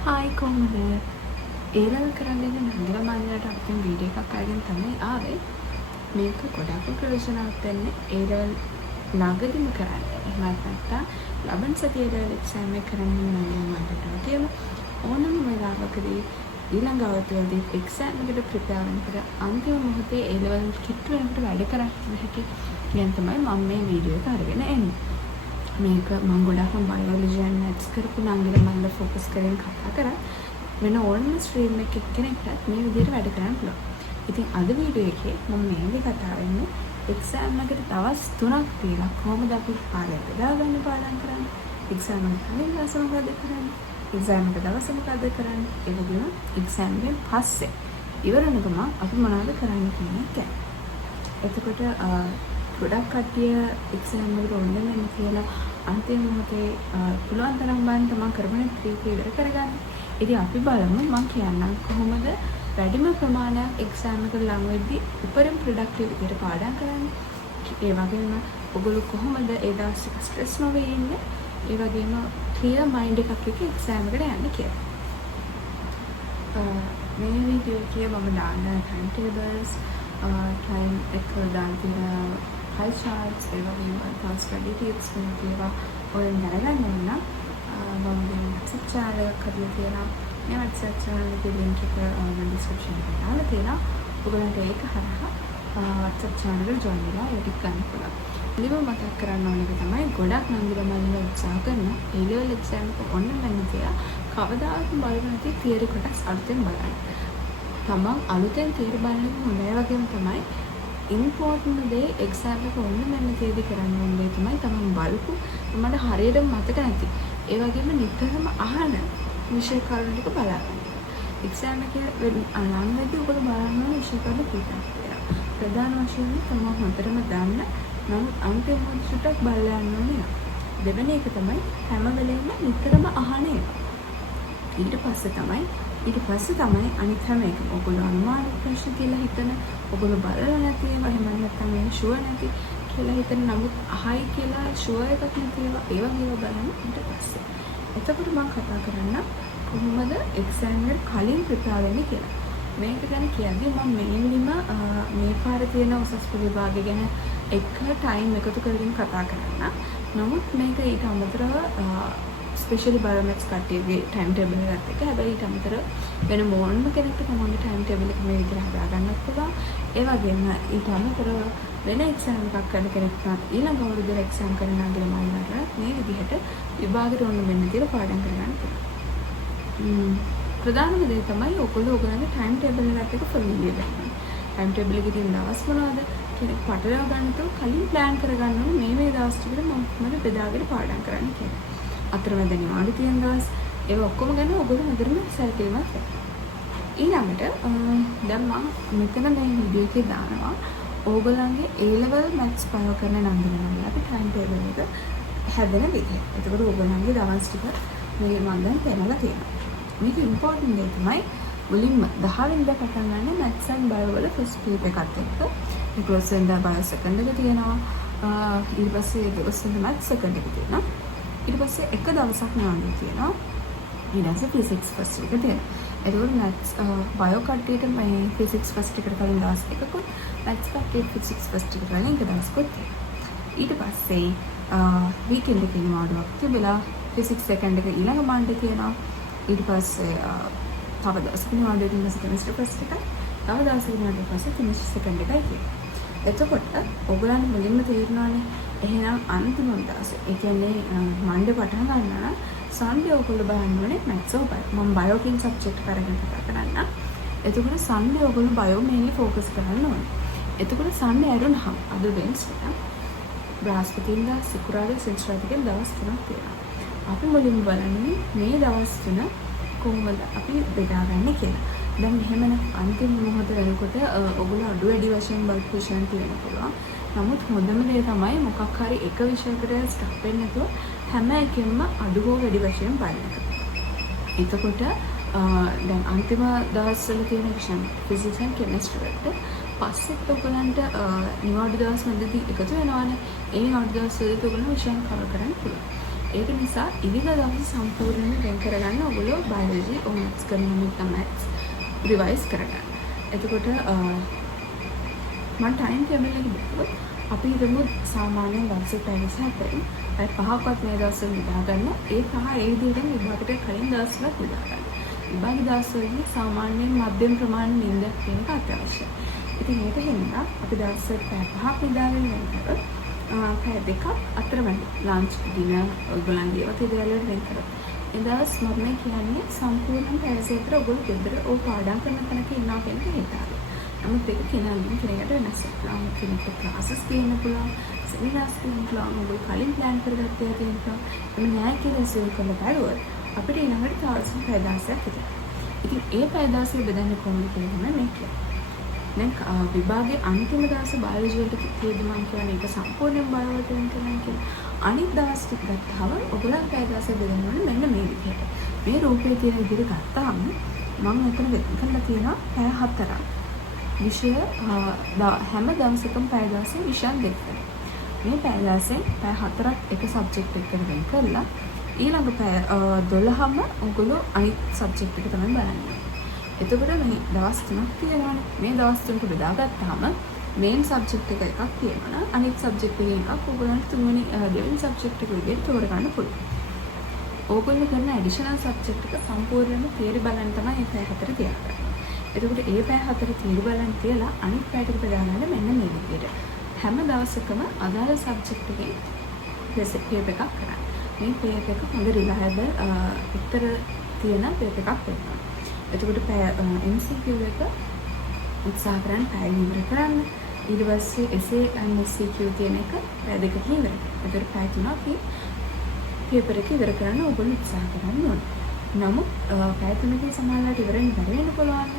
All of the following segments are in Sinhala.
හායි කොහොමද? ඒලල් කරන්න ඉන්න නංගිලා මාන්නයට අලුතින් වීඩියෝ එකක් අරගෙන තමයි ආවේ. මේක ගොඩක් ප්‍රයෝජනවත් වෙන්නේ ඒලල් ළඟදිම කරන්න. එහෙම නැත්නම් ලබන සතියේ ඒලල් එක්සෑම් එක කරන්න නංගිලා මාන්නට වගේම ඕනම වෙලාවකදී ඊළඟ අවුරුද්දේදී එක්සෑම් එකට ප්‍රිපෙයාර් වෙනකොට අන්තිම මොහොතේ ඒලල් කිට්ටු වෙනකොට වැඩ කරන්න හැකි කියන තමයි මම මේ වීඩියෝ එක අරගෙන එන්නේ. මේක මම ගොඩක්ම බයෝලොජි and maths කරපු නංගිලා මල්ල ફોකස් කරගෙන කතා කරා. වෙන ඕනම ස්ට්‍රීම් එකක කෙනෙක්ටත් මේ විදිහට වැඩ කරන්න පුළුවන්. ඉතින් අද වීඩියෝ එකේ මම මේකේ කතා වෙන්නේ එක්සෑම් එකට දවස් 3ක් තියලා කොහොමද අපි පාඩම් බෙදාගන්නේ පාඩම් කරන්නේ? එක්සෑම් එක කලින් දවස මොකද කරන්නේ? එක්සෑම් එක දවස මොකද කරන්නේ? ඒ වගේම එක්සෑම් එකෙන් පස්සේ ඉවර වෙන ගමන් අපි මොනවද කරන්නේ කියන එක. එතකොට ගොඩක් කට්ටිය එක්සෑම් එකට ඕන වෙන කියලා අන්තිම මොහොතේ පුළුවන් තරම් බලන්න තමන් කරගෙන ත්‍රික ඉවර කරගන්න. ඉතින් අපි බලමු මම කියන්නම් කොහොමද වැඩිම ප්‍රමාණයක් එක්සෑම් එක ළඟ වෙද්දී උපරිම ප්‍රොඩක්ටිව් විදිහට පාඩම් කරන්නේ. ඒ වගේම ඔයගොල්ලෝ කොහොමද ඒ දවස් ටික ස්ට්‍රෙස් නොවෙ ඉන්නේ. ඒ වගේම ක්ලියර් මයින්ඩ් එකක් එක්ක එක්සෑම් එකට යන්න කියලා. මේ වීඩියෝ එකේ මම දාන ටයිම් ටේබල්ස් ටයිම් එක දාන තියෙන high charts ඒ වගේම තව ස්ටඩි ටිප්ස් වෙන ඒවා ඔයන් දැනගන්න ඕන නම් මම දැන් WhatsApp channel එකක් හදලා තියෙනවා. මේ WhatsApp channel එකේ link එක description එකේ දාලා තියෙනවා. ඔයගොල්ලන්ට ඒක හරහා WhatsApp channel එකට join වෙලා ඒක ගන්න පුළුවන්. ඉතින් මතක් කරන්න ඕන එක තමයි ගොඩක් නංගිලා මල්ලිලා උත්සාහ කරනවා A level exam එක ඔන්න වෙන්න කියලා කවදාවත් බලන්න නැති theory කොටස් අලුතෙන් බලන්න. තමන් අලුතෙන් theory බලන්න හොඳයි වගේම තමයි ඉම්පෝර්ටන්ට් දේ එක්සෑම් එක ඔන්න මම තේදි කරන්න ඕනේ තමයි තමන් බලපු මට හරියට මතක නැති. ඒ වගේම නිතරම අහන විෂය කරුණු ටික බලන්න. එක්සෑම් එකේ අනන් වෙද්දී ඔයගොල්ලෝ බලන්න ඕනේ විෂය කරුණු කීපයක් තියෙනවා. ප්‍රධාන වශයෙන් තමන් හතරම දන්න නමුත් අන්තිම මොහොතට බලලා යන්න ඕනේ. දෙවෙනි එක තමයි හැම වෙලෙම නිතරම අහන එක. ඊට පස්සේ තමයි අනිත් හැම එකම ඔයගොල්ලෝ අනුමාන ප්‍රශ්න කියලා හිතන ඔයගොල්ලෝ බලලා නැති ඒවා එහෙම නැත්නම් මේ ෂුවර් නැති කියලා හිතන නමුත් අහයි කියලා ෂුවර් එකක් නැති ඒවා ඒවා බලන්න ඊට පස්සේ. එතකොට මම කතා කරන්න කොහොමද එක්සෑම් එකට කලින් ප්‍රිපෙයාර් වෙන්නේ කියලා. මේක ගැන කියද්දී මම මෙලින්ම මේ පාර තියෙන උසස් පෙළ විභාගය ගැන එක ටයිම් එකතු කරගෙන කතා කරන්න. නමුත් මේක ඊට අමතරව ස්පෙෂලි බයෝමැත්ස් කට්ටියගේ ටයිම් ටේබල් එකත් එක්ක හැබැයි ඊට අමතරව වෙන මොනම කෙනෙක්ට තමන්ගේ ටයිම් ටේබල් එක මේ විදිහට හදාගන්නත් පුළුවන්. ඒ වගේම ඊට අමතරව වෙන එක්සෑම් එකක් කරන කෙනෙක් නම් ඊළඟ අවුරුද්දේ එක්සෑම් කරන අංගල මල්ලට මේ විදිහට විභාගෙට ඕන වෙන්න කියලා පාඩම් කරගන්න පුළුවන්. ප්‍රධානම දේ තමයි ඔයගොල්ලෝගේ ටයිම් ටේබල් එකත් එක්ක ෆැමිලියර් වෙන්න. ටයිම් ටේබල් එකේ තියෙන දවස් මොනවද කෙනෙක් පටලවා ගන්නතෝ කලින් ප්ලෑන් කරගන්න ඕනේ මේ දවස් ටිකට මම කොහොමද බෙදාගෙන පාඩම් කරන්න කියලා. අතරමැද නිවාඩු තියෙන දවස් ඒව ඔක්කොම ගැන ඔයගොල්ලෝ හොඳටම සැලකිලිමත් වෙන්න. ඊළඟට දැන් මම මෙතන මේ වීඩියෝ එකේ දානවා ඕගොල්ලන්ගේ A level maths bio කරන නංගිලාගේ ටයිම් ටේබල් එක හැදෙන විදිහ. එතකොට ඕගොල්ලන්ගේ දවස් ටික මේ මම දැන් පෙන්නලා තියෙනවා. මේක ඉම්පෝටන්ට් දේ තමයි මුලින්ම 10 වෙනිදා පටන් ගන්න maths and bio වල ෆස්ට් පේපර් එකත් එක්ක 11 වෙනිදා bio සෙකන්ඩ් එක තියෙනවා. ඊට පස්සේ 12 වෙනිදා maths සෙකන්ඩ් එක තියෙනවා. ඊට පස්සේ එක දවසක් නාන්න තියෙනවා. ඊට පස්සේ physics ෆස්ට් එක තියෙනවා. එතකොට maths bio කට්ටියට මේ physics ෆස්ට් එකට කලින් දවස් එකකුත් maths කට්ටියට physics ෆස්ට් එකට කලින් එක දවසකුත් තියෙනවා. ඊට පස්සේ weekend එකේ මාඩුවක් තිබිලා physics second එක ඊළඟ මාණ්ඩේ තියෙනවා. ඊට පස්සේ තව දවසක මාඩුවකින් පස්සේ chemistry ෆස්ට් එක තව දවසක මාඩුවකින් පස්සේ chemistry second එකයි තියෙන්නේ. එතකොට ඔයගොල්ලන් මුලින්ම තේරෙනවානේ එහෙනම් අන්තිම දවසේ ඒ කියන්නේ මන්ඩේ පටන් ගන්නවා නම් සන්ඩේ ඔයගොල්ලෝ බලන්න ඕනේ මැත්ස් ඔය මම බයෝ කියන සබ්ජෙක්ට් කරගෙන කතා කරන්න. එතකොට සන්ඩේ ඔයගොල්ලෝ බයෝ මේන්ලි ફોකස් කරන්න ඕනේ. එතකොට සන්ඩේ ඇරුණාම අද වෙන්ස්ඩේ බ්‍රහස්පතින්දා සිකුරාදා සෙන්චුරාදා කියන දවස් තුනක් තියෙනවා. අපි මුලින්ම බලන්නේ මේ දවස් තුන කොහොමද අපි බෙදාගන්නේ කියලා. දැන් එහෙමනම් අන්තිම මොහොත වෙනකොට ඔයගොල්ලෝ අඩු වැඩි වශයෙන් බලපු විෂයන් තියෙන්න පුළුවන්. නමුත් හොඳම දේ තමයි මොකක් හරි එක විෂයකට ස්ටක් වෙන්නේ නැතුව හැම එකෙන්ම අඩු හෝ වැඩි වශයෙන් බලන එක. එතකොට දැන් අන්තිම දවස්වල තියෙන විෂයන් ෆිසික්ස් and කෙමිස්ට්‍රි වලට පස්සෙත් ඔයගලන්ට නිවාඩු දවස් මැදදී එකතු වෙනවානේ. ඒ නිවාඩු දවස් වලදී ඔයගලන්ට විෂයන් කවර් කරන්න පුළුවන්. ඒක නිසා ඉදිරිය දවස් සම්පූර්ණයෙන් වෙන් කරගන්න ඔයගොල්ලෝ බයොලොජි ඕ මැත්ස් කරන මැත්ස් රිවයිස් කරගන්න. එතකොට මම ටයිම් ටේබල් එක බෙදුවොත් අපි හිතමු සාමාන්‍යයෙන් දවසේ පැය 27න් පැය 5ක්වත් මේ දවස්වල නිදා ගන්න. ඒ 5 ඒ විදිහට විභාගයට කලින් දවස්වලත් නිදා ගන්න. විභාග දවස්වලදී සාමාන්‍යයෙන් මධ්‍යම ප්‍රමාණය නිින්දක් තියෙන එක අත්‍යවශ්‍යයි. ඉතින් ඒක හින්දා අපි දවසට පැය 5ක් නිදාගෙන ඉන්නකොට පැය 2ක් අතරමැද ලන්ච් ඩිනර් ඔයගොල්ලන්ගේ වගේ දේවල් වලට වෙන් කරලා. ඒ දවස් මම කියන්නේ සම්පූර්ණ පැය 4කට ඔයගොල්ලෝ ගෙදර ඕ පාඩම් කරන තැනක ඉන්නවා කියන එක හිතාගන්න. නමුත් ඒක කෙනෙකුට වෙනස් වෙනවා. කෙනෙකුට ක්ලාසස් තියෙන්න පුළුවන්, සෙමිනාර්ස් තියෙන්න පුළුවන්, ඔයගොල්ලෝ කලින් ප්ලෑන් කරගත්තා තියෙනවා. එමු නෑ කියලා සිල් කරලා බලුවොත් අපිට ඊළඟට තවසම් පැය 16ක් විතර. ඉතින් ඒ පැය 16 බෙදන්නේ කොහොමද කියලා තමයි මේ කියන්නේ. දැන් විභාගයේ අන්තිම දවසේ බයොලොජි වලට තියෙද්දි මම කියන්නේ ඒක සම්පූර්ණයෙන් බයෝලොජි වලට කියලා. අනිත් දවස් ටික ගත්තාම ඔයගොල්ලෝ පැය 16 බෙදන්න ඕනේ මෙන්න මේ විදිහට. මේ රූපේ තියෙන විදිහට ගත්තාම මම මෙතන වෙන් කරලා තියෙනවා පැය 4ක්. විෂය හැම දවසකම පැය 16 විෂයන් දෙකක්. මේ පැය 16 පැය 4ක් එක සබ්ජෙක්ට් එකකට වෙන් කරලා ඊළඟ පැය 12ම ඔයගොල්ලෝ අනිත් සබ්ජෙක්ට් එක තමයි බලන්නේ. එතකොට මේ දවස් 3ක් තියෙනවානේ. මේ දවස් 3ක බෙදාගත්තාම මේන් සබ්ජෙක්ට් එක එකක් තියෙනවා. අනිත් සබ්ජෙක්ට් එකෙන් එකක් ඔයගොල්ලන්ට තුන්වෙනි දෙවෙනි සබ්ජෙක්ට් එක විදිහට තෝරගන්න පුළුවන්. ඕගොල්ලෝ කරන ඇඩිෂනල් සබ්ජෙක්ට් එක සම්පූර්ණයෙන්ම තියරි බලන්න තමයි මේ පැය 4 තියාගන්නේ. එතකොට ඒ පැය 4 තියරි බලන්න කියලා අනිත් පැය ටික බෙදාගන්න මෙන්න මේ විදිහට. හැම දවසකම අදාළ සබ්ජෙක්ට් එකේ පේපර් එකක් කරන්න. මේ පේපර් එක හොඳ රිලයබල් උත්තර තියෙන පේපර් එකක් වෙනවා. එතකොට MCQ එක උත්සාහ කරන් පැය ඉවර කරන්න. ඊට පස්සේ essay and MCQ තියෙන එක පැය දෙකකින් ඉවර කරන්න. එතකොට පැය 3ක් අපි පේපර් එක ඉවර කරන්න ඕගොල්ලෝ උත්සාහ කරන්න ඕනේ. නමුත් පැය 3කින් සමානලට ඉවර වෙන්න බැරි වෙන්න පුළුවන්.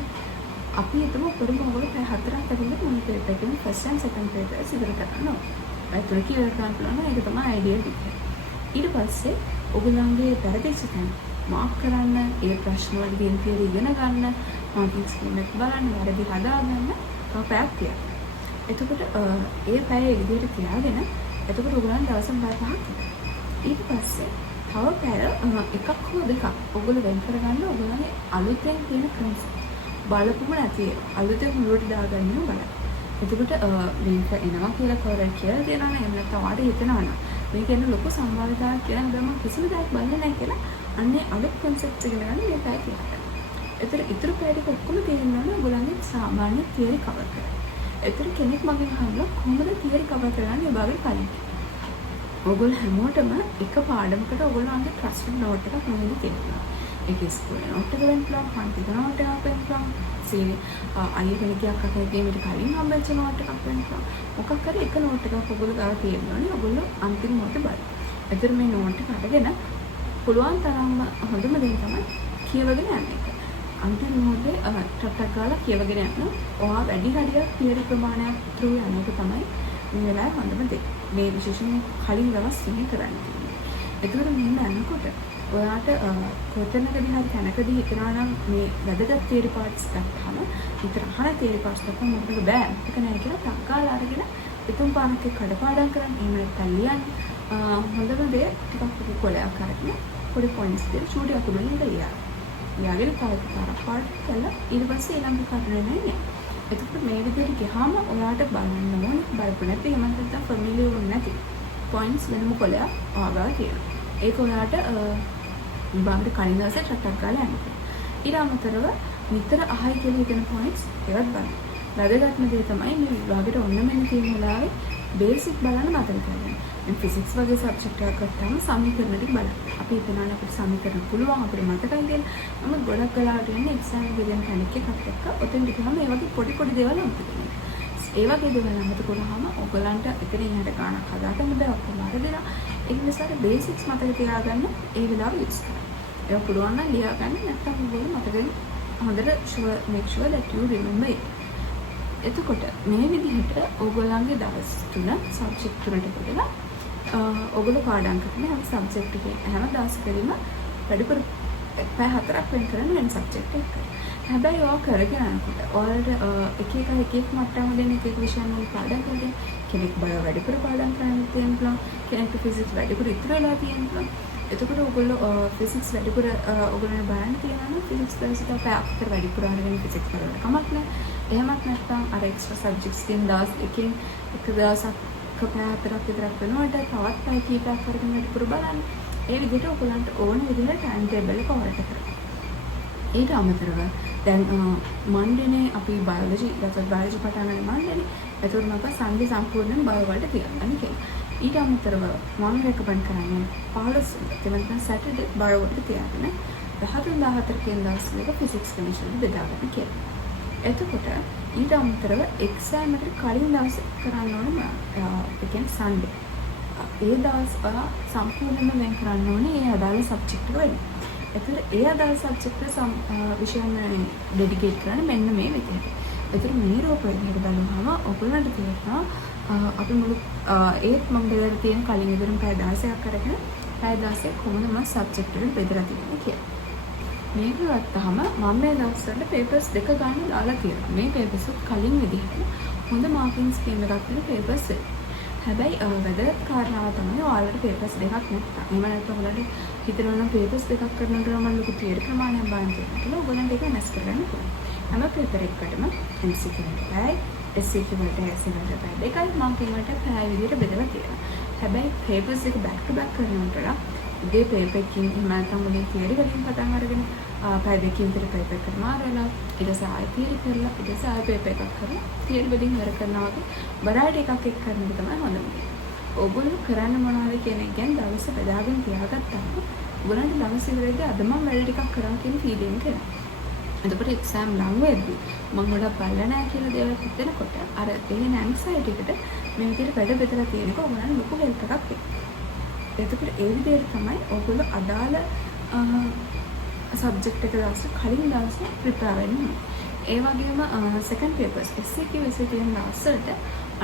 අපි හිතමු උඩම ඔයගොල්ලෝ පැය 4ක් අතරින් මොන පේපර් එකකින් ෆස්ට් and සෙකන්ඩ් පේපර්ස් ඉවර කරන්න ඕනේ. පැය 3කින් ඉවර කරන්න පුළුවන්. ඒක තමයි අයිඩියල් එක. ඊට පස්සේ ඔයගොල්ලන්ගේ වැරදිච්ච තැන මාක් කරන්න, ඒ ප්‍රශ්න වලදී තියෙන ඉගෙන ගන්න, මාකින් ස්කීම් එක බලන්න, වැරදි හදාගන්න තව පැයක් තියන්න. එතකොට ඒ පැය ඒ විදිහට තියාගෙන එතකොට ඔයගොල්ලන් දවසම පැය 5ක් ඊට පස්සේ තව පැය එකක් හෝ දෙකක් ඔයගොල්ලෝ වෙන් කරගන්න ඔයගොල්ලන්ගේ අලුතෙන් තියෙන කන්සෙප්ට් බලපුම නැති අලුතෙන් මුලට දාගන්න බලන්න. එතකොට මේක එනවා කියලා කවුරුත් කියලා දෙනවා නම් එහෙම නැත්නම් වාට හිතනවා නම් මේක එන ලොකු සම්භාවිතාවක් කියලා නේද මම කිසිම දෙයක් බලන්නේ නැහැ කියලා අන්නේ අලුත් කන්සෙප්ට්ස් ඉගෙන ගන්න මේ පැය තියාගන්න. එතකොට ඉතුරු පැය ටික ඔක්කොම තියෙනවා නම් ඔයගොල්ලන්ගේ සාමාන්‍ය තියරි කවර් කරන්න. එතකොට කෙනෙක් මගෙන් අහනවා කොහොමද තියරි කවර් කරන්නේ ඒ භාගෙ කලින්. ඔයගොල්ලෝ හැමෝටම එක පාඩමකට ඔයගොල්ලන්ගේ ට්‍රස්ටඩ් නෝට් එකක් මොනවද තියෙනවා. ඒක ඉස්කෝලේ නෝට් එක වෙන්න පුළුවන්, පන්ති නෝට් එකක් වෙන්න පුළුවන්, අයියෙක්ගේ අක්කගේ මීට කලින් හම්බෙච්ච නෝට් එකක් වෙන්න පුළුවන්. මොකක් හරි එක නෝට් එකක් ඔයගොල්ලෝ ගාව තියෙනවනේ ඔයගොල්ලෝ අන්තිම මොහොතේ බලන්න. එතකොට මේ නෝට් එක අරගෙන පුළුවන් තරම්ම හොඳම දේ තමයි කියවගෙන යන්න එක. අන්තිම මොහොතේ ටටක් ගාලා කියවගෙන යන්න. ඔයා වැඩි හරියක් තියරි ප්‍රමාණයක් through යන එක තමයි මේ වෙලාවේ හොඳම දේ. මේ විශේෂයෙන් කලින් දවස් සිහි කරන්න තියෙනවා. එතකොට මෙන්න යනකොට ඔයාට කොතනකදී හරි තැනකදී හිතනවා නම් මේ වැදගත් තියරි පාර්ට්ස් ගත්තාම විතර අහන තියරි පාර්ට්ස් ගත්තම මොකද බෑ. ඒක නෑ කියලා තක්කාල අරගෙන ඉතුම් පාරක් කඩපාඩම් කරන් එහෙම නැත්නම් ලියන්න. හොඳම දේ ටිකක් පොඩි කොලයක් අරගෙන පොඩි පොයින්ට්ස් දෙක චූටි අකුරුලින් ලියන්න. යාගෙන පාරක් කරලා ඊට පස්සේ ඊළඟ කටරේ නෑ. එතකොට මේ විදිහට ගියාම ඔයාට බලන්න ඕනේ බලපො නැති එහෙම නැත්නම් ෆැමිලියර් නැති පොයින්ට්ස් වෙනම කොලයක් ආවා කියලා. ඒක ඔයාට විභාගයට කලින් දවසේ ට්‍රැක් ගාලා යන්න. ඊට අමතරව නිතර අහයි කියලා හිතන පොයින්ට්ස් ඒවත් බලන්න. වැදගත්ම දේ තමයි මේ විභාගයට ඔන්න මෙන්න තියෙන වෙලාවේ බේසික් බලන්න මතක තියාගන්න. දැන් ෆිසික්ස් වගේ සබ්ජෙක්ට් එකක් ගත්තාම සමීකරණ ටික බලන්න. අපි හිතනවා අපිට සමීකරණ පුළුවන් අපිට මතකයි කියලා. නමුත් ගොඩක් වෙලාවට යන්නේ එක්සෑම් එකේ දෙන කෙනෙක් එකක් එක්ක ඔතෙන් ගියාම මේ වගේ පොඩි පොඩි දේවල් අමතක වෙනවා. ඒ වගේ දේවල් අමතක වුණාම ඔයගලන්ට එතනින් එහාට ගානක් හදාගන්න බෑ. ඔක්කොම අරදෙලා ඒ නිසා බේසික්ස් මතක තියාගන්න ඒ වෙලාව යූස් කරන්න. ඒක පුළුවන් නම් ලියා ගන්න නැත්නම් ඔයගොල්ලෝ මතකෙන් හොඳට make sure that you remember it. එතකොට මේ විදිහට ඔයගොල්ලන්ගේ දවස් 3 සබ්ජෙක්ට් තුනට බෙදලා ඔයගොල්ලෝ පාඩම් කරන හැම සබ්ජෙක්ට් එකේ හැම දවසකදීම වැඩිපුර පැය 4ක් වෙන් කරන වෙන සබ්ජෙක්ට් එකක්. හැබැයි ඔය කරගෙන යනකොට ඔයාලට එක එක මට්ටම දෙන එක විෂයන් වල පාඩම් කරගෙන කෙනෙක් බය වැඩිපුර පාඩම් කරන්න තියෙන පුළුවන්, කෙනෙක්ට ෆිසික්ස් වැඩිපුර ඉතුරු වෙලා තියෙන පුළුවන්. එතකොට ඔයගොල්ලෝ ෆිසික්ස් වැඩිපුර ඔයගොල්ලෝ බලන්න තියෙනවා නම් ෆිසික්ස් දවසට පැයක් විතර වැඩිපුර අරගෙන ෆිසික්ස් කරන්න කමක් නැහැ. එහෙමත් නැත්නම් අර එක්ස්ට්‍රා සබ්ජෙක්ට්ස් තියෙන දවස් එකකින් එක දවසක් පැය හතරක් විතරක් වෙනකොට තවත් පැය කීපයක් අරගෙන වැඩිපුර බලන්න. ඒ විදිහට ඔයගොල්ලන්ට ඕන විදිහට ටයිම් ටේබල් එක වලට කරගන්න. ඊට අමතරව දැන් මන්ඩේනේ අපි බයොලොජි පටන් ගන්න මන්ඩේනේ. ඒතකොට මම සන්ඩේ සම්පූර්ණයෙන් බයෝ වලට තියන්න කියලා. ඊට අමතරව මම රෙකමන්ඩ් කරන්නේ 15 වෙනිදා සැටර්ඩේ බයෝ වලට තියාගෙන 14 කින් දවස් දෙක ෆිසික්ස් කෙමිස්ට්‍රි බෙදාගන්න කියලා. එතකොට ඊට අමතරව එක්සෑම් එකට කලින් දවසේ කරන්න ඕනේ ඒ කියන්නේ සන්ඩේ. ඒ දවස් සම්පූර්ණයෙන්ම වෙන් කරන්න ඕනේ ඒ අදාළ සබ්ජෙක්ට් එක වෙන්න. එතකොට ඒ අදාළ සබ්ජෙක්ට් විෂයන් ඩෙඩිකේට් කරන්න මෙන්න මේ විදිහට. එතකොට මේ රූප විදිහට බලුවම ඔයගොල්ලන්ට තේරෙනවා අපි මුළු ඒත් මම බෙදලා තියෙන කලින් ඉදරම පැය 16ක් අරගෙන පැය 16 කොහොමද මම සබ්ජෙක්ට් වලින් බෙදලා තියෙන්නේ කියලා. මේක ගත්තාම මම මේ දවස්වල පේපර්ස් දෙක ගන්න දාලා තියෙනවා. මේ පේපර්ස් කලින් විදිහට හොඳ මාකින් ස්කීම් එකක් තියෙන පේපර්ස් එක. හැබැයි වැදගත් කාරණාව තමයි ඔයාලට පේපර්ස් දෙකක් නැත්තම්. එහෙම නැත්නම් ඔයාලට හිතනවා නම් පේපර්ස් දෙකක් කරන ගමන් මම ලොකු තියරි ප්‍රමාණයක් බලන්න තියෙනවා කියලා ඔයගොල්ලන්ට ඒක මැස් කරගන්න පුළුවන්. හැම පේපර් එකකටම MCQ වලට පැය, SCQ වලට SC වලට පැය දෙකයි, මාකින් වලට පැය විදිහට බෙදලා තියෙනවා. හැබැයි පේපර්ස් එක බෑක් ටු බෑක් කරනකොට උදේ පේපර් එකකින් එහෙම නැත්නම් උදේ තියරි වලින් පටන් අරගෙන පැය දෙකකින් විතර පේපර් එක මාරලා ඊට පස්සේ ආයෙ තියරි කරලා ඊට පස්සේ ආයෙ පේපර් එකක් කරලා තියරි වලින් හර කරනවා වගේ බරාට එකක් එක් කරන එක තමයි හොඳම. ඔයගොල්ලෝ කරන්න මොනවද කියන එක ගැන දවස බෙදාගෙන තියාගත්තාම ඔයගොල්ලන්ට දවස් ඉවරදී අද මම වැඩ ටිකක් කරා කියන ෆීලිං එක එනවා. එතකොට එක්සෑම් ලඟ වෙද්දී මම ගොඩක් බලලා නැහැ කියලා දේවල් හිතනකොට අර තියෙන ඇන්සයිටි එකට මේ විදිහට වැඩ බෙදලා තියෙනක ඔයගොල්ලන් ලොකු හෙල්ප් එකක් වෙනවා. එතකොට ඒ විදිහට තමයි ඔයගොල්ලෝ අදාළ සබ්ජෙක්ට් එක දවස් කලින් දවසේ ප්‍රිපෙයාර් වෙන්න ඕනේ. ඒ වගේම සෙකන්ඩ් පේපර්ස් SCQ තියෙන දවස්වලට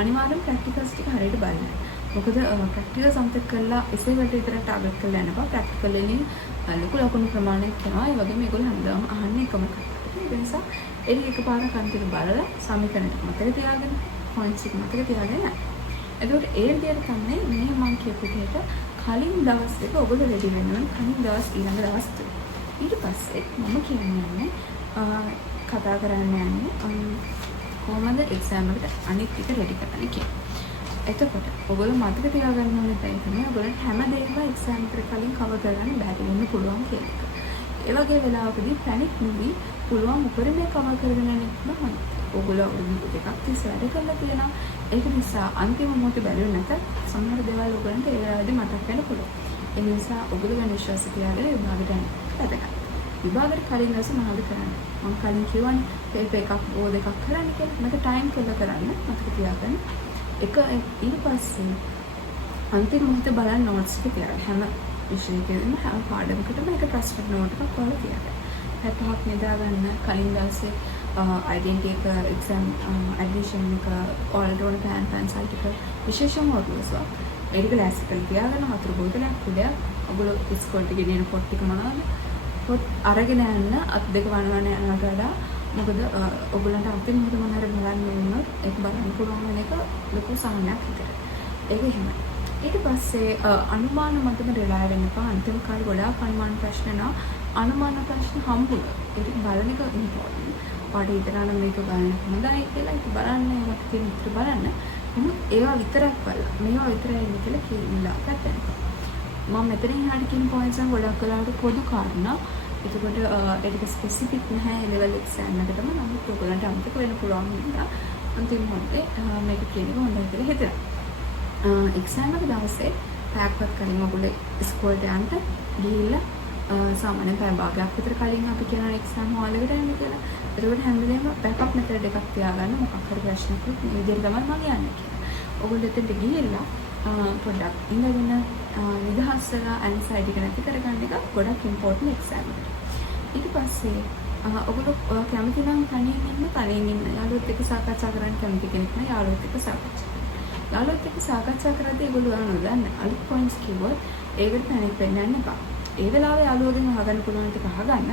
අනිවාර්යෙන් ප්‍රැක්ටිකල්ස් ටික හරියට බලන්න. මොකද ප්‍රැක්ටිකල් සම්පූර්ණ කරලා එසේ වලට විතර ටාගට් කරලා යනවා. ප්‍රැක්ටිකල් වලින් ලොකු ලකුණු ප්‍රමාණයක් එනවා. ඒ වගේම මේගොල්ලෝ හැමදාම අහන්නේ එකම කතාවක්. ඒ නිසා ඒක එකපාරක් අන්තිමට බලලා සමීකරණයක් මතක තියාගෙන පොයින්ට්ස් එක මතක තියාගෙන යන්න. එතකොට ඒ විදිහට තමයි මේ මම කියපු විදිහට කලින් දවස් දෙක ඔයගොල්ලෝ රෙඩි වෙන්න ඕනේ. කලින් දවස් ඊළඟ දවස් තුන. ඊට පස්සේ මම කියන්නේ කතා කරන්න යන්නේ කොහොමද එක්සෑම් එකට අනිත් ටික රෙඩි කරන්න කියලා. එතකොට ඔයගොල්ලෝ මතක තියාගන්න ඕනේ දැන් තමයි ඔයගොල්ලන්ට හැම දෙයක්ම එක්සෑම් එකට කලින් කවර් කරගන්න බැරි වෙන්න පුළුවන් කියන එක. ඒ වගේ වෙලාවකදී පැනික් නෙවි පුළුවන් උපරිමයේ කවර් කරගෙන යන්න එක හොඳයි. ඔයගොල්ලෝ අවුරුදු දෙකක් තිස්සේ වැඩ කරලා තියෙනවා. ඒක නිසා අන්තිම මොහොතේ බැලුවේ නැත සමහර දේවල් ඔයගොල්ලන්ට ඒ වෙලාවේදී මතක් වෙන්න පුළුවන්. ඒ නිසා ඔයගොල්ලෝ ගැන විශ්වාස තියාගෙන විභාගයට යන්න වැදගත්. විභාගයට කලින් දවසේ මොනවද කරන්නේ? මම කලින් කියවනේ පේපර් එකක් ඕ දෙකක් කරන්න කියලා. මට ටයිම් කරලා කරන්න මතක තියාගන්න. එක ඊට පස්සේ අන්තිම මොහොතේ බලන්න නෝට්ස් ටික තියාගන්න. හැම විෂයකෙම හැම පාඩමකටම එක ට්‍රස්ටඩ් නෝට් එකක් ඔයාලා තියාගන්න. හැටහක් නිදාගන්න කලින් දවසේ identity එක exam admission එක ඔයාලට ඕන plan site එක විශේෂම වගේ ඒක ලෑස්ති කරලා තියාගන්න. වතුර බෝතලයක් කුඩයක් ඔයගොල්ලෝ ඉස්කෝලේට ගෙනියන පොත් ටික මොනවද? පොත් අරගෙන යන්න අත් දෙක වනවන යනකට වඩා මොකද ඔයගොල්ලන්ට අන්තිම මොහොත මොන හරි බලන්න වුණොත් ඒක බලන්න පුළුවන් වෙන එක ලොකු සහනයක් විතර. ඒක එහෙමයි. ඊට පස්සේ අනුමාන මතම රෙලා වෙන්න එපා. අන්තිම කාලේ ගොඩාක් අනුමාන ප්‍රශ්න එනවා. අනුමාන ප්‍රශ්න හම්බුනොත් ඒක බලන එක ඉම්පෝටන්ට්. පාඩේ විතරනම් මේක බලන්න හොඳයි කියලා ඒක බලන්න ඒවත් කියන විතර බලන්න. නමුත් ඒවා විතරක් බලලා මේවා විතරයි ඉන්නේ කියලා කියලා ගන්න. මම මෙතනින් හරියට කියන පොයින්ට්ස් එක ගොඩක් වෙලාවට පොදු කාරණා. එතකොට ඒක ස්පෙસિෆික් නැහැ ලෙවල් එක්සෑම් එකටම. නමුත් ඔයගොල්ලන්ට අමතක වෙන්න පුළුවන් නිසා අන්තිම මොහොතේ මේක කියන එක හොඳයි කියලා හිතනවා. එක්සෑම් එක දවසේ පැයක්වත් කලින් ඔයගොල්ලෝ ඉස්කෝලේට යන්න ගිහිල්ලා සාමාන්‍යයෙන් පැය භාගයක් විතර කලින් අපි කියන එක්සෑම් හෝල් එකට යන්න කියලා. එතකොට හැමදේම බෑකප් මෙතඩ් එකක් තියාගන්න. මොකක් හරි ප්‍රශ්නයක් මේ විදිහට තමයි මම යන්නේ කියලා. ඔයගොල්ලෝ එතනට ගිහිල්ලා පොඩ්ඩක් ඉඳගෙන නිදහස් වෙලා ඇන්සයිටි එක නැති කරගන්න එක ගොඩක් ඉම්පෝටන්ට් එක්සෑම් එකට. ඊට පස්සේ ඔයගොල්ලෝ කැමති නම් තනියෙන් ඉන්න යාළුවොත් එක්ක සාකච්ඡා කරන්න කැමති කෙනෙක් නම් යාළුවොත් එක්ක සාකච්ඡා කරන්න. යාළුවොත් එක්ක සාකච්ඡා කරද්දී ඔයගොල්ලෝ නොදන්න අලුත් පොයින්ට්ස් කිව්වොත් ඒකට පැනික් වෙන්න යන්න එපා. ඒ වෙලාවේ යාළුවෝගෙන් අහගන්න පුළුවන් ටික අහගන්න.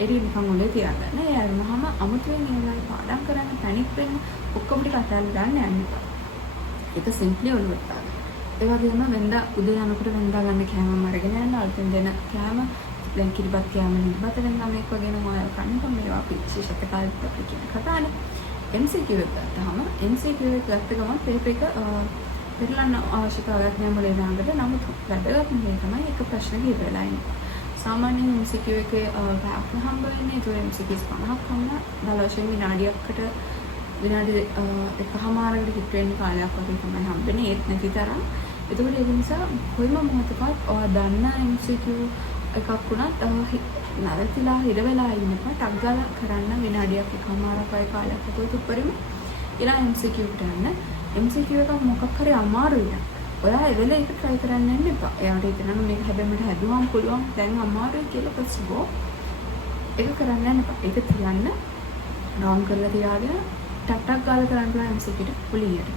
ඒක නිකන් ඔලේ තියාගන්න. ඒ අරනහම අමුතුවෙන් ඒ වෙලාවේ පාඩම් කරන්න පැනික් වෙන්න ඔක්කොම ටික අතල්ලා දාන්න යන්න එපා. ඒක සිම්ප්ලි ඔලුවට දාන්න. ඒ වගේම වෙනදා උදේ යනකොට වෙනදා ගන්න කෑමම අරගෙන යන්න අලුතෙන් දෙන කෑම දැන් කිරිබත් කෑම නිදිමත වෙන මේක වගේම ඔය කන්න මේවා පිච්චි ශත කාලෙත් අපි කියන කතානේ. MCQ එක ගත්තාම MCQ එක ගත්ත ගමන් පේපර් එක පෙරලන්න අවශ්‍යතාවයක් නැහැ මුලින් දාන්නට. නමුත් වැදගත් මේ තමයි එක ප්‍රශ්නක ඉවරලා ඉන්නේ. සාමාන්‍යයෙන් MCQ එකේ පැයක් හම්බ වෙන්නේ. ඒක MCQs 50ක් වුණා. දවල්වලින් විනාඩියකට විනාඩි එකමාරකට හිට වෙන්න කාලයක් වගේ තමයි හම්බෙන්නේ. ඒත් නැති තරම්. ඒකෝට ඒ නිසා කොයිම මොහොතකවත් ඔයා දන්න MCQ එකක් වුණත් නැවතිලා හිර වෙලා ඉන්නකොට ටක් ගාලා කරන්න විනාඩියක් එකමාරක් වගේ කාලයක් වගේ උඩරිම ඊළඟ MCQ එකට යන්න. MCQ එක මොකක් හරි අමාරුයි නම් ඔයා ඒ වෙලේ ඒක try කරන්න යන්න එපා. එයාට හිතනවා මේක හැබැයි මට හැදුවම පුළුවන් දැන් අමාරුයි කියලා පස්සේ ඒක කරන්න යන්න එපා. ඒක තියන්න රවුන්ඩ් කරලා තියාගෙන ටක් ගාලා කරන්න පුළුවන් MCQ එක පුලියට.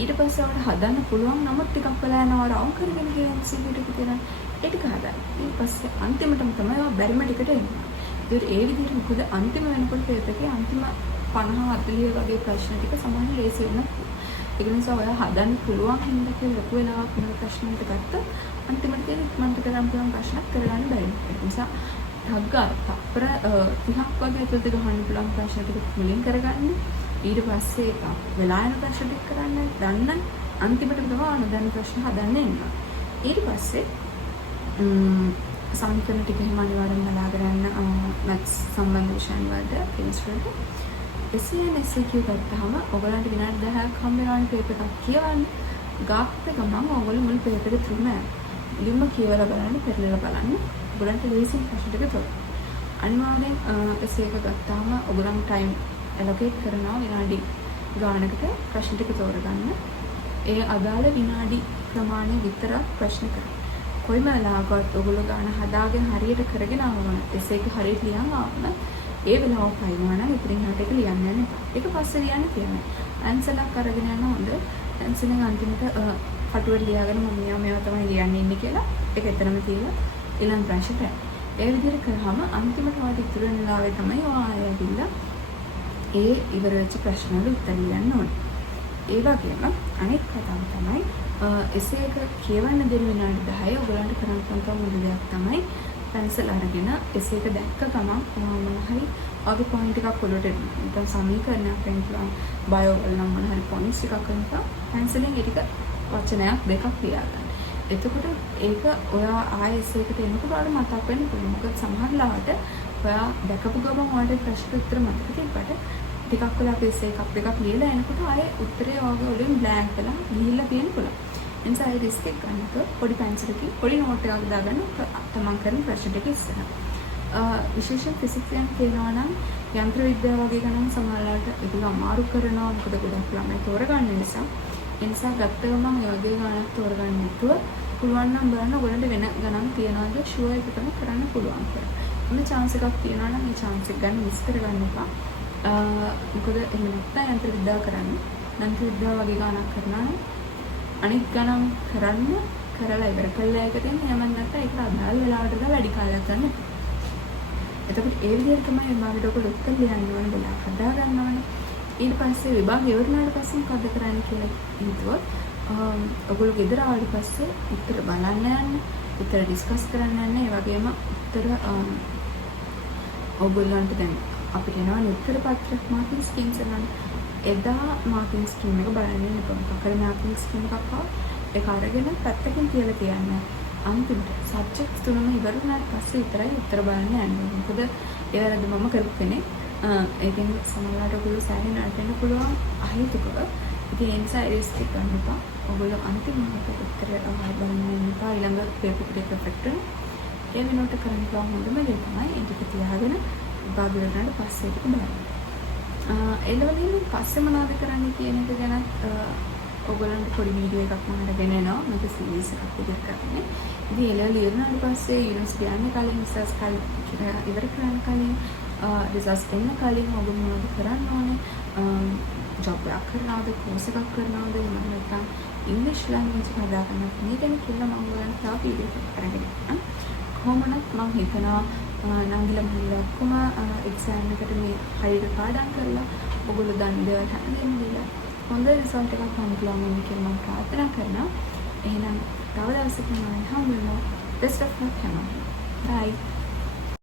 ඊට පස්සේ ඔයාලට හදන්න පුළුවන් නමුත් ටිකක් වෙලා යනවා රවුන්ඩ් කරගෙන ගිය MCQ එක තියෙනවා. ඒ ටික හදන්න. ඊට පස්සේ අන්තිමටම තමයි ඔයා බැරිම ටිකට එන්නේ. ඒත් ඒ විදිහට මොකද අන්තිම වෙනකොට පේපර් එකේ අන්තිම 50 40 වගේ ප්‍රශ්න ටික සමාන ලේසි වෙනවා. ඒ නිසා ඔයා හදන්න පුළුවන් හින්දා කියලා ලොකු වෙලාවක් මොන ප්‍රශ්නෙකට ගත්ත අන්තිමට තියෙන ඉක්මනට කරන්න පුළුවන් ප්‍රශ්නක් කරගන්න බැරි. ඒ නිසා ටග්ගා තප්පර 30ක් වගේ ඇතුළත ගහන්න පුළුවන් ප්‍රශ්න ටික මුලින් කරගන්න. ඊට පස්සේ වෙලා යන ප්‍රශ්න ටික කරන්න දන්න අන්තිමට ගමන නොදන්න ප්‍රශ්න හදන්න එන්න. ඊට පස්සේ සමීකරණ ටික එහෙම අනිවාර්යෙන් බලාගෙන යන්න මැත්ස් සම්බන්ධ විෂයන් වලට කෙමිස්ට්‍රි වලට. SCQ ගත්තාම ඔයගලන්ට විනාඩි 10ක් හම්බ වෙනවනේ පේපර් එකක් කියවන්න. ගාප්පේ ගමන් ඔයගොල්ලෝ මුළු පේපර් එක තුරම ලිම්ම කියවලා බලන්න, පෙරලලා බලන්න. ඔයගලන්ට ලේසියෙන් ප්‍රශ්න ටික තොරව. අනිවාර්යෙන් SC එක ගත්තාම ඔයගලන් ටයිම් ඇලොකේට් කරනවා විනාඩි ගානකට ප්‍රශ්න ටික තෝරගන්න. ඒ අදාළ විනාඩි ප්‍රමාණය විතරක් ප්‍රශ්න කරන්න. කොයිම වෙලාවකවත් ඔයගොල්ලෝ ගාන හදාගෙන හරියට කරගෙන ආවම SC එක හරියට ලියන්න ආවම ඒ වෙලාව පයින්නවා නම් ඉතින් හට එක ලියන්න යන්න එපා. ඒක පස්සේ ලියන්න තියෙනවා. ඇන්සර්ලක් අරගෙන යන හොඳ. ඇන්සර්ෙන් අන්තිමට කටුවට ලියාගෙන මම මේවා තමයි ලියන්න ඉන්නේ කියලා ඒක එතනම තියලා ඊළඟ ප්‍රශ්නට. ඒ විදිහට කරාම අන්තිමට ඔයාලට ඉතුරු වෙන වෙලාවේ තමයි ඔයා ඇවිල්ලා ඒ ඉවර වෙච්ච ප්‍රශ්න වල උත්තර ලියන්න ඕනේ. ඒ වගේම අනෙක් කතාව තමයි එසේ එක කියවන්න දෙන විනාඩි 10 ඔයගලන්ට කරන්න පුළුවන් මුල් දෙයක් තමයි පැන්සල් අරගෙන එසේ එක දැක්ක ගමන් මොන හරි ඔයගේ පොයින්ට් එකක් පොළොට නිකන් සමීකරණයක් වෙන්න පුළුවන් බයෝ වල නම් මොන හරි පොයින්ට්ස් එකක් කරනවා පැන්සලෙන් ඒ ටික වචනයක් දෙකක් ලියා ගන්න. එතකොට ඒක ඔයා ආයෙ එසේ එකට එනකොට ඔයාලට මතක් වෙන්න පුළුවන්. මොකද සමහර ලාවට ඔයා දැකපු ගමන් ඔයාලට ප්‍රශ්න උත්තර මතක තිබ්බට ටිකක් වෙලා අපි එසේ එකක් ලියලා එනකොට ආයෙ උත්තරේ ඔයගේ වලින් බ්ලැන්ක් වෙලා ගිහිල්ලා තියෙන්න පුළුවන්. එනිසා ඒ රිස්ක් එක ගන්නක පොඩි පැන්සලකින් පොඩි නෝට් එකක් දාගන්න තමන් කරන ප්‍රශ්න ටික ඉස්සරහ. විශේෂයෙන් ෆිසික්ස් ගැන කියනවා නම් යන්ත්‍ර විද්‍යාව වගේ ගණන් සමහරවිට ඒක අමාරු කරනවා. මොකද ගොඩක් ළමයි තෝරගන්න නිසා. ඒ නිසා ගත්ත ගමන් ඒ වගේ ගණනක් තෝරගන්න නැතුව පුළුවන් නම් බලන්න ඔයගොල්ලන්ට වෙන ගණන් තියනවාද ෂුවර් එකටම කරන්න පුළුවන් කියලා. මොන chance එකක් තියනවා නම් මේ chance එක ගන්න මිස් කරගන්න එපා. මොකද එහෙම නැත්නම් යන්ත්‍ර විද්‍යාව කරන්න. යන්ත්‍ර විද්‍යාව වගේ ගණනක් කරනවා නම් අනිත් ගණන් කරන්න කරලා ඉවර කළා එක තියෙන යමන් නැත්නම් ඒක අදාළ වෙලාවට දාලා වැඩි කාලයක් ගන්න. එතකොට ඒ විදිහට තමයි විභාගෙට ඔක උත්තර ලියන්න ඕනේ වෙලාව හදා ගන්න ඕනේ. ඊට පස්සේ විභාගය ඉවරනාට පස්සේ මොකද කරන්න කියලා හිතුවොත් ඔයගොල්ලෝ ගෙදර ආවට පස්සේ උත්තර බලන්න යන්න, උත්තර ඩිස්කස් කරන්න යන්න, ඒ වගේම උත්තර ඔයගොල්ලන්ට දැන් අපිට එනවා උත්තර පත්‍ර මාකින් ස්කීම්ස් එකක්. එදා මාකින් ස්කීම් එක බලන්න ඉන්න පුළුවන්. කර මාකින් ස්කීම් එකක් ඒක අරගෙන පැත්තකින් කියලා තියන්න. අන්තිමට සබ්ජෙක්ට්ස් තුනම ඉවර වුණාට පස්සේ විතරයි උත්තර බලන්න යන්නේ. මොකද ඒ වැරද්ද මම කරපු කෙනෙක්. ඒකෙන් සමහරවිට ඔයගොල්ලෝ සෑහෙන අරගෙන පුළුවන් අහිතකව. ඉතින් ඒ නිසා රිස්ක් එක ගන්න එපා. ඔයගොල්ලෝ අන්තිමට උත්තර බලන්න යන්න එපා. ඊළඟ පේපර් එකේ පර්ෆෙක්ට් වෙන. ඒ වෙනුවට කරන්න පුළුවන් හොඳම දේ තමයි ඒක තියාගෙන විභාගය වලට පස්සේ ඒක බලන්න. එළවලින් පස්සේ මොනවද කරන්න කියන එක ගැන ඔයගොල්ලන්ට පොඩි වීඩියෝ එකක් මම අරගෙන එනවා. මේක සීරීස් එකක් විදිහට කරන්නේ. ඉතින් එළවල ඉවරනාට පස්සේ යුනිවර්සිටි යන්න කලින් රිසර්ච් ඉවර කරන්න කලින් රිසර්ච් එන්න කලින් ඔයගොල්ලෝ මොනවද කරන්න ඕනේ? ජොබ් එකක් කරනවද, කෝස් එකක් කරනවද, එහෙම නැත්නම් ඉංග්‍රීසි ලැන්ග්වේජ් එක හදාගන්න මේ ගැන කියලා මම ඔයගොල්ලන්ට තව වීඩියෝ එකක් අරගෙන එන්නම්. කොහොමද මම හිතනවා නංගිලා මහිලා ඔක්කොම එක්සෑම් එකට මේ හරියට පාඩම් කරලා ඔයගොල්ලෝ දන්න දේවල් හැමදේම දීලා හොඳ රිසල්ට් එකක් ගන්න පුළුවන් වෙන කියලා මම ප්‍රාර්ථනා කරනවා. එහෙනම් තව දවසක මම හම්බ වෙනවා. best of luck හැමෝටම. bye.